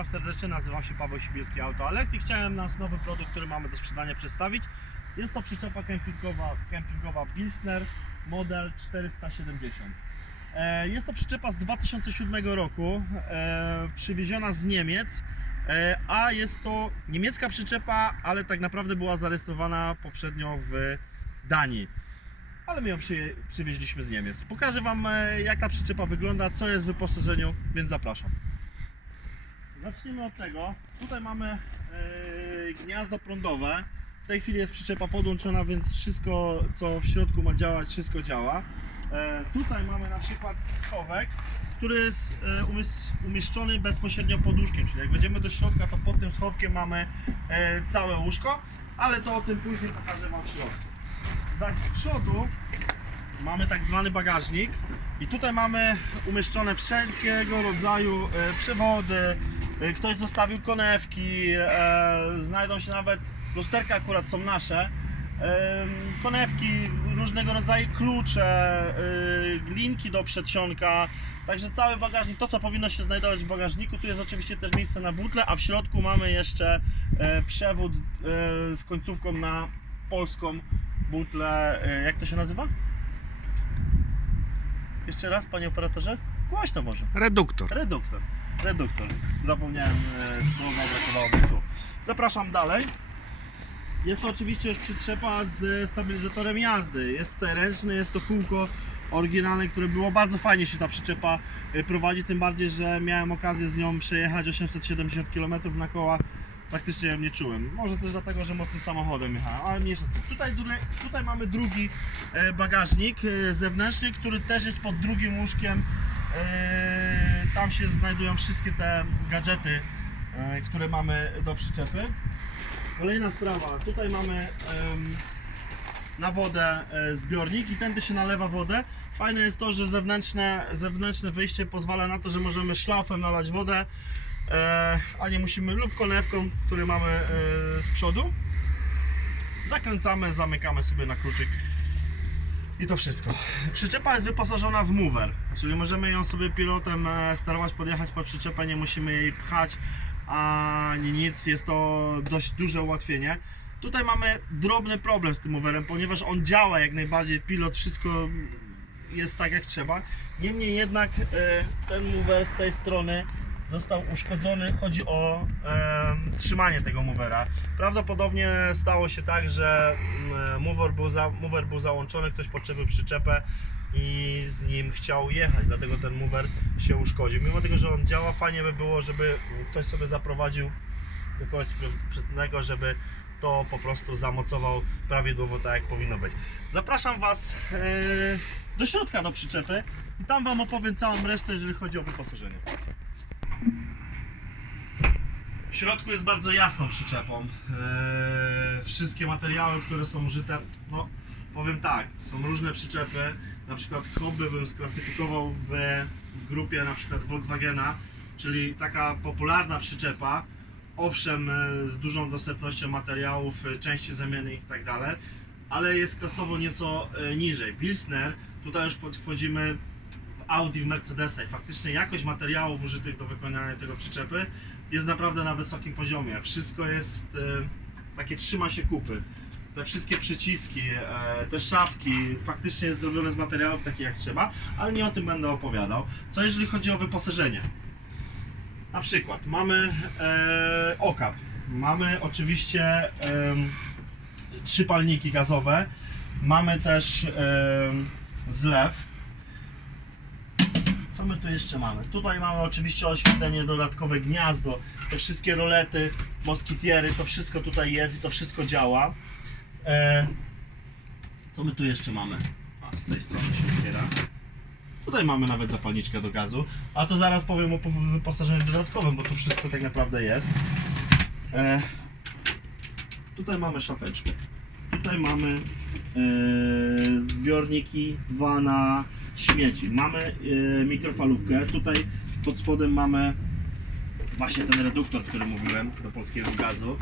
Witam serdecznie, nazywam się Paweł Sibielski Auto Alex i chciałem nasz nowy produkt, który mamy do sprzedania przedstawić. Jest to przyczepa kempingowa, kempingowa Pilsner model 470. E, Jest to przyczepa z 2007 roku, e, przywieziona z Niemiec, e, a jest to niemiecka przyczepa, ale tak naprawdę była zarejestrowana poprzednio w Danii. Ale my ją przy, przywieźliśmy z Niemiec. Pokażę Wam jak ta przyczepa wygląda, co jest w wyposażeniu, więc zapraszam. Zacznijmy od tego. Tutaj mamy e, gniazdo prądowe. W tej chwili jest przyczepa podłączona, więc wszystko co w środku ma działać, wszystko działa. E, tutaj mamy na przykład schowek, który jest e, umies- umieszczony bezpośrednio pod łóżkiem, czyli jak wejdziemy do środka, to pod tym schowkiem mamy całe łóżko, ale to o tym później pokażę Wam w środku. Zaś z przodu mamy tak zwany bagażnik i tutaj mamy umieszczone wszelkiego rodzaju przewody, ktoś zostawił konewki, e, znajdą się nawet, lusterka akurat są nasze, em, konewki, różnego rodzaju klucze, e, linki do przedsionka, także cały bagażnik, to co powinno się znajdować w bagażniku, tu jest oczywiście też miejsce na butle, a w środku mamy jeszcze e, przewód e, z końcówką na polską butlę, jak to się nazywa? Jeszcze raz, panie operatorze? Głośno może. Reduktor. Reduktor. Reduktor. Zapomniałem e, słowa, brakowało mi słów. Zapraszam dalej. Jest to oczywiście już przyczepa z stabilizatorem jazdy. Jest tutaj ręczny, jest to kółko oryginalne, które było bardzo fajnie się ta przyczepa e, prowadzi, tym bardziej, że miałem okazję z nią przejechać 870 km na koła. Praktycznie ją nie czułem. Może też dlatego, że mocnym samochodem jechałem, ale mniejsza. Tutaj, tutaj mamy drugi e, bagażnik zewnętrzny, który też jest pod drugim łóżkiem. E, Tam się znajdują wszystkie te gadżety, e, które mamy do przyczepy. Kolejna sprawa, tutaj mamy na wodę e, zbiornik i tędy się nalewa wodę. Fajne jest to, że zewnętrzne, zewnętrzne wyjście pozwala na to, że możemy szlafem nalać wodę, e, a nie musimy lub konewką, który mamy e, z przodu. Zakręcamy, zamykamy sobie na kluczyk i to wszystko. Przyczepa jest wyposażona w mover, czyli możemy ją sobie pilotem e, sterować, podjechać pod przyczepę, nie musimy jej pchać ani nic, jest to dość duże ułatwienie. Tutaj mamy drobny problem z tym moverem, ponieważ on działa jak najbardziej, pilot, wszystko jest tak jak trzeba. Niemniej jednak e, ten mover z tej strony został uszkodzony. Chodzi o e, trzymanie tego movera. Prawdopodobnie stało się tak, że mover był, za, mover był załączony, ktoś podczepił przyczepę i z nim chciał jechać, dlatego ten mover się uszkodził. Mimo tego, że on działa, fajnie by było, żeby ktoś sobie zaprowadził kogoś sprytnego, żeby to po prostu zamocował prawidłowo tak jak powinno być. Zapraszam Was e, do środka do przyczepy i tam Wam opowiem całą resztę, jeżeli chodzi o wyposażenie. W środku jest bardzo jasną przyczepą. E, wszystkie materiały, które są użyte, no powiem tak, są różne przyczepy. Na przykład hobby bym sklasyfikował w, w grupie na przykład Volkswagena, czyli taka popularna przyczepa, owszem e, z dużą dostępnością materiałów, e, części zamiennych i tak dalej, ale jest klasowo nieco e, niżej. Pilsner, tutaj już podchodzimy Audi, w Mercedesa i faktycznie jakość materiałów użytych do wykonania tego przyczepy jest naprawdę na wysokim poziomie. Wszystko jest e, takie trzyma się kupy. Te wszystkie przyciski, e, te szafki faktycznie jest zrobione z materiałów takich jak trzeba, ale nie o tym będę opowiadał. Co jeżeli chodzi o wyposażenie? Na przykład mamy e, okap, mamy oczywiście trzy palniki gazowe, mamy też zlew. Co my tu jeszcze mamy? Tutaj mamy oczywiście oświetlenie, dodatkowe gniazdo, te wszystkie rolety, moskitiery, to wszystko tutaj jest i to wszystko działa. E, co my tu jeszcze mamy? A, z tej strony się otwiera. Tutaj mamy nawet zapalniczkę do gazu, a to zaraz powiem o po- wyposażeniu dodatkowym, bo tu wszystko tak naprawdę jest. E, tutaj mamy szafeczkę. Tutaj mamy zbiorniki dwa na śmieci. Mamy e, mikrofalówkę. Tutaj pod spodem mamy właśnie ten reduktor, który mówiłem do polskiego gazu.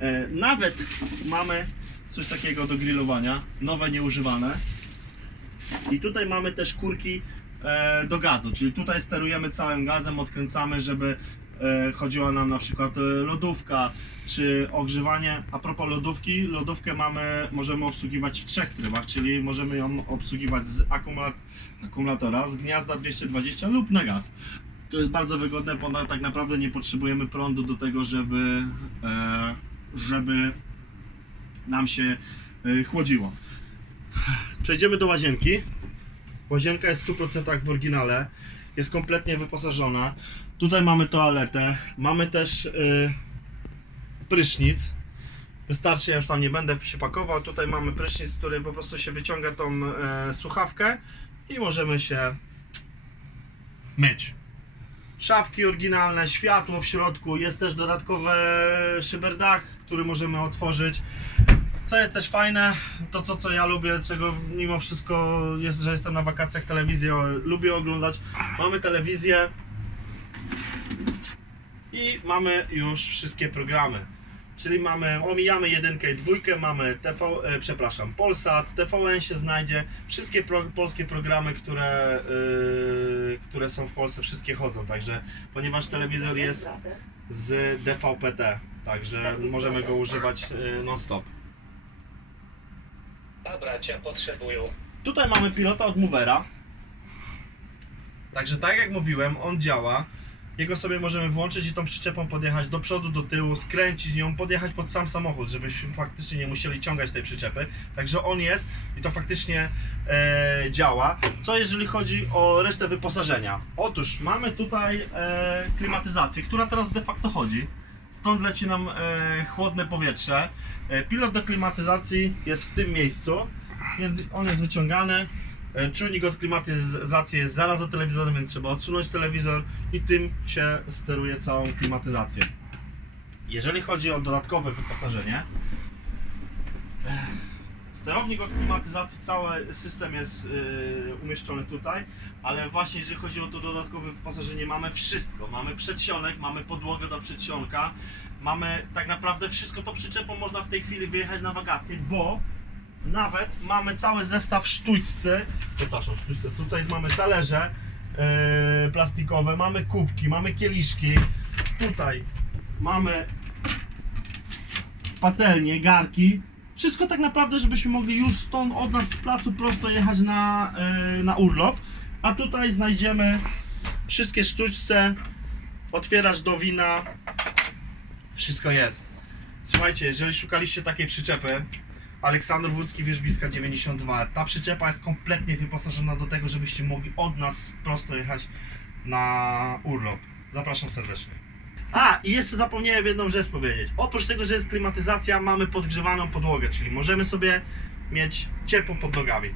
E, nawet mamy coś takiego do grillowania, nowe, nieużywane. I tutaj mamy też kurki e, do gazu, czyli tutaj sterujemy całym gazem, odkręcamy, żeby e, chodziła nam na przykład e, lodówka, czy ogrzewanie. A propos lodówki, lodówkę mamy, możemy obsługiwać w trzech trybach, czyli możemy ją obsługiwać z akumula- akumulatora, z gniazda 220 lub na gaz. To jest bardzo wygodne, bo tak naprawdę nie potrzebujemy prądu do tego, żeby, e, żeby nam się e, chłodziło. Przejdziemy do łazienki. Łazienka jest w 100% w oryginale. Jest kompletnie wyposażona. Tutaj mamy toaletę. Mamy też y, prysznic. Wystarczy, ja już tam nie będę się pakował. Tutaj mamy prysznic, w którym po prostu się wyciąga tą e, słuchawkę i możemy się myć. Szafki oryginalne, światło w środku, jest też dodatkowy szyberdach, który możemy otworzyć. Co jest też fajne, to co, co ja lubię, czego mimo wszystko jest, że jestem na wakacjach, telewizję lubię oglądać. Mamy telewizję i mamy już wszystkie programy. Czyli mamy, omijamy jedynkę i dwójkę, mamy TV, e, przepraszam, Polsat, TVN się znajdzie, wszystkie pro, polskie programy, które, y, które są w Polsce, wszystkie chodzą, także ponieważ telewizor jest z DVB-T, także możemy go używać y, non-stop. A bracia potrzebują. Tutaj mamy pilota od Movera. Także tak jak mówiłem, on działa. Jego sobie możemy włączyć i tą przyczepą podjechać do przodu, do tyłu, skręcić nią, podjechać pod sam samochód, żebyśmy faktycznie nie musieli ciągać tej przyczepy. Także on jest i to faktycznie e, działa. Co jeżeli chodzi o resztę wyposażenia? Otóż mamy tutaj e, klimatyzację, która teraz de facto chodzi. Stąd leci nam e, chłodne powietrze. E, pilot do klimatyzacji jest w tym miejscu, więc on jest wyciągany. E, Czujnik od klimatyzacji jest zaraz za telewizorem, więc trzeba odsunąć telewizor i tym się steruje całą klimatyzację. Jeżeli chodzi o dodatkowe wyposażenie, e, sterownik od klimatyzacji, cały system jest e, umieszczony tutaj, ale właśnie jeżeli chodzi o to dodatkowe wyposażenie, mamy wszystko. Mamy przedsionek, mamy podłogę do przedsionka, mamy tak naprawdę wszystko to przyczepą można w tej chwili wyjechać na wakacje, bo nawet mamy cały zestaw sztućcy, przepraszam, sztućce, tutaj mamy talerze e, plastikowe, mamy kubki, mamy kieliszki, tutaj mamy patelnie, garki, wszystko tak naprawdę, żebyśmy mogli już stąd od nas z placu prosto jechać na, e, na urlop, a tutaj znajdziemy wszystkie sztućce, otwierasz do wina, wszystko jest. Słuchajcie, jeżeli szukaliście takiej przyczepy, Aleksandr Wódzki Wierzbiska 92. Ta przyczepa jest kompletnie wyposażona do tego, żebyście mogli od nas prosto jechać na urlop. Zapraszam serdecznie. A, i jeszcze zapomniałem jedną rzecz powiedzieć. Oprócz tego, że jest klimatyzacja, mamy podgrzewaną podłogę, czyli możemy sobie mieć ciepło pod nogami.